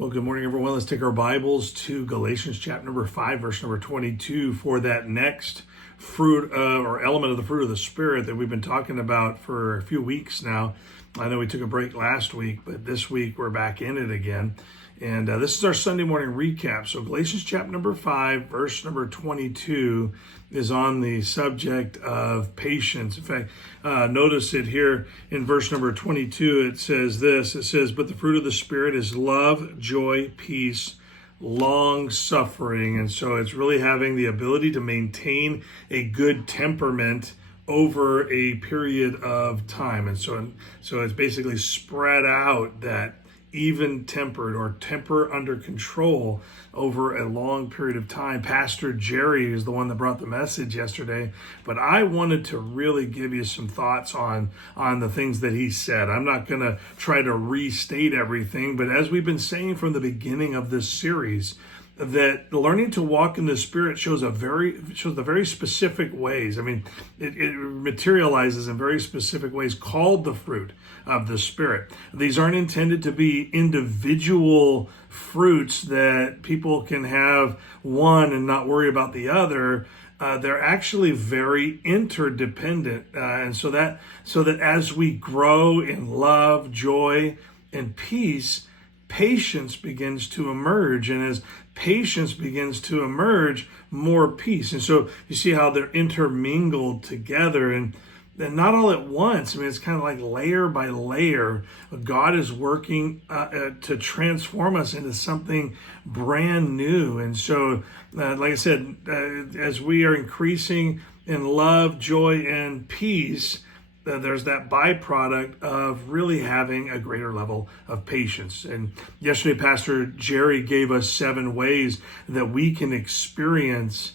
Well, good morning, everyone. Let's take our Bibles to Galatians chapter number 5, verse number 22 for that next fruit or element of the fruit of the Spirit that we've been talking about for a few weeks now. I know we took a break last week, but this week we're back in it again. And this is our Sunday morning recap. So Galatians chapter number 5, verse number 22 is on the subject of patience. In fact, notice it here in verse number 22. It says this. It says, but the fruit of the Spirit is love, joy, peace, long suffering. And so it's really having the ability to maintain a good temperament over a period of time. And so it's basically spread out, that even tempered or temper under control over a long period of time. Pastor Jerry is the one that brought the message yesterday, but I wanted to really give you some thoughts on the things that he said. I'm not going to try to restate everything, but as we've been saying from the beginning of this series, that learning to walk in the Spirit shows the very specific ways. I mean, it materializes in very specific ways called the fruit of the Spirit. These aren't intended to be individual fruits that people can have one and not worry about the other. They're actually very interdependent, and so that as we grow in love, joy, and peace, patience begins to emerge, and as patience begins to emerge, more peace. And so you see how they're intermingled together, and not all at once. I mean, it's kind of like layer by layer. God is working to transform us into something brand new. And so, like I said, as we are increasing in love, joy, and peace, there's that byproduct of really having a greater level of patience. And yesterday, Pastor Jerry gave us 7 ways that we can experience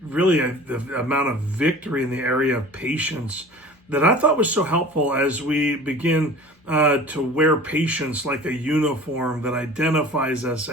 really the amount of victory in the area of patience that I thought was so helpful as we begin to wear patience like a uniform that identifies us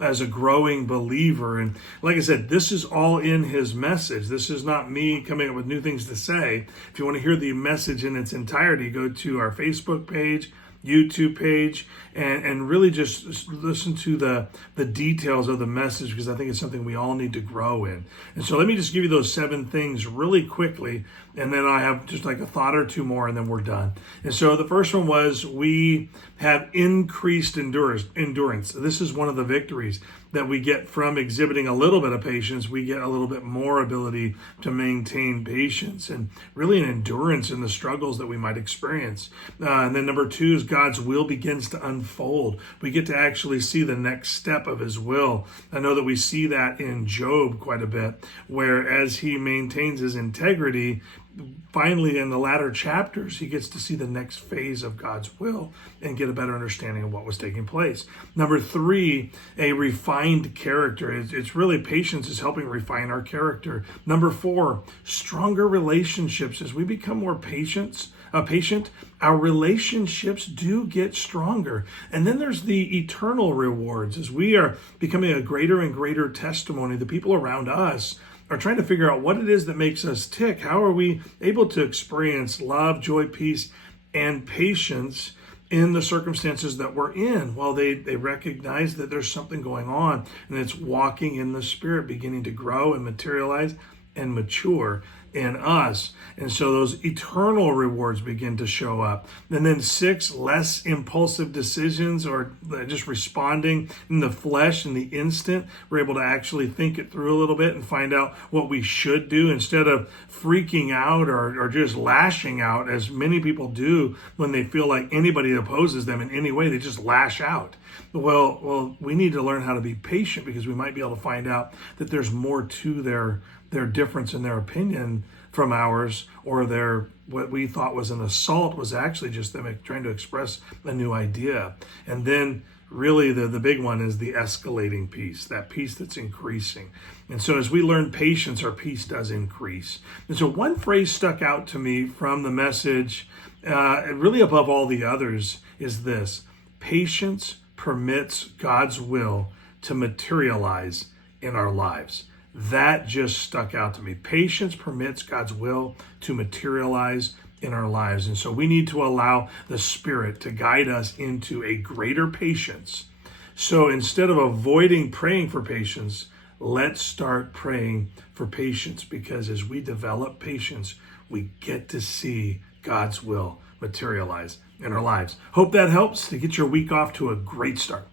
as a growing believer. And like I said, this is all in his message. This is not me coming up with new things to say. If you want to hear the message in its entirety, go to our Facebook page, YouTube page, and really just listen to the details of the message, because I think it's something we all need to grow in. And so let me just give you those 7 things really quickly, and then I have just like a thought or 2 more, and then we're done. And so the first one was we have increased endurance. This is one of the victories that we get from exhibiting a little bit of patience. We get a little bit more ability to maintain patience and really an endurance in the struggles that we might experience. And then number 2 is God's will begins to unfold. We get to actually see the next step of his will. I know that we see that in Job quite a bit, where as he maintains his integrity, finally in the latter chapters, he gets to see the next phase of God's will and get a better understanding of what was taking place. Number 3, a refined character. It's really patience is helping refine our character. Number 4, stronger relationships. As we become more patient, our relationships do get stronger. And then there's the eternal rewards. As we are becoming a greater and greater testimony, the people around us are trying to figure out what it is that makes us tick. How are we able to experience love, joy, peace, and patience in the circumstances that we're in? Well, they recognize that there's something going on, and it's walking in the Spirit, beginning to grow and materialize and mature in us. And so those eternal rewards begin to show up. And then 6, less impulsive decisions or just responding in the flesh in the instant. We're able to actually think it through a little bit and find out what we should do instead of freaking out or just lashing out, as many people do when they feel like anybody opposes them in any way. They just lash out. Well, we need to learn how to be patient, because we might be able to find out that there's more to their difference in their opinion from ours, or what we thought was an assault was actually just them trying to express a new idea. And then really the big one is the escalating peace, that peace that's increasing. And so as we learn patience, our peace does increase. And so one phrase stuck out to me from the message, really above all the others, is this: patience permits God's will to materialize in our lives. That just stuck out to me. Patience permits God's will to materialize in our lives. And so we need to allow the Spirit to guide us into a greater patience. So instead of avoiding praying for patience, let's start praying for patience, because as we develop patience, we get to see God's will materialize in our lives. Hope that helps to get your week off to a great start.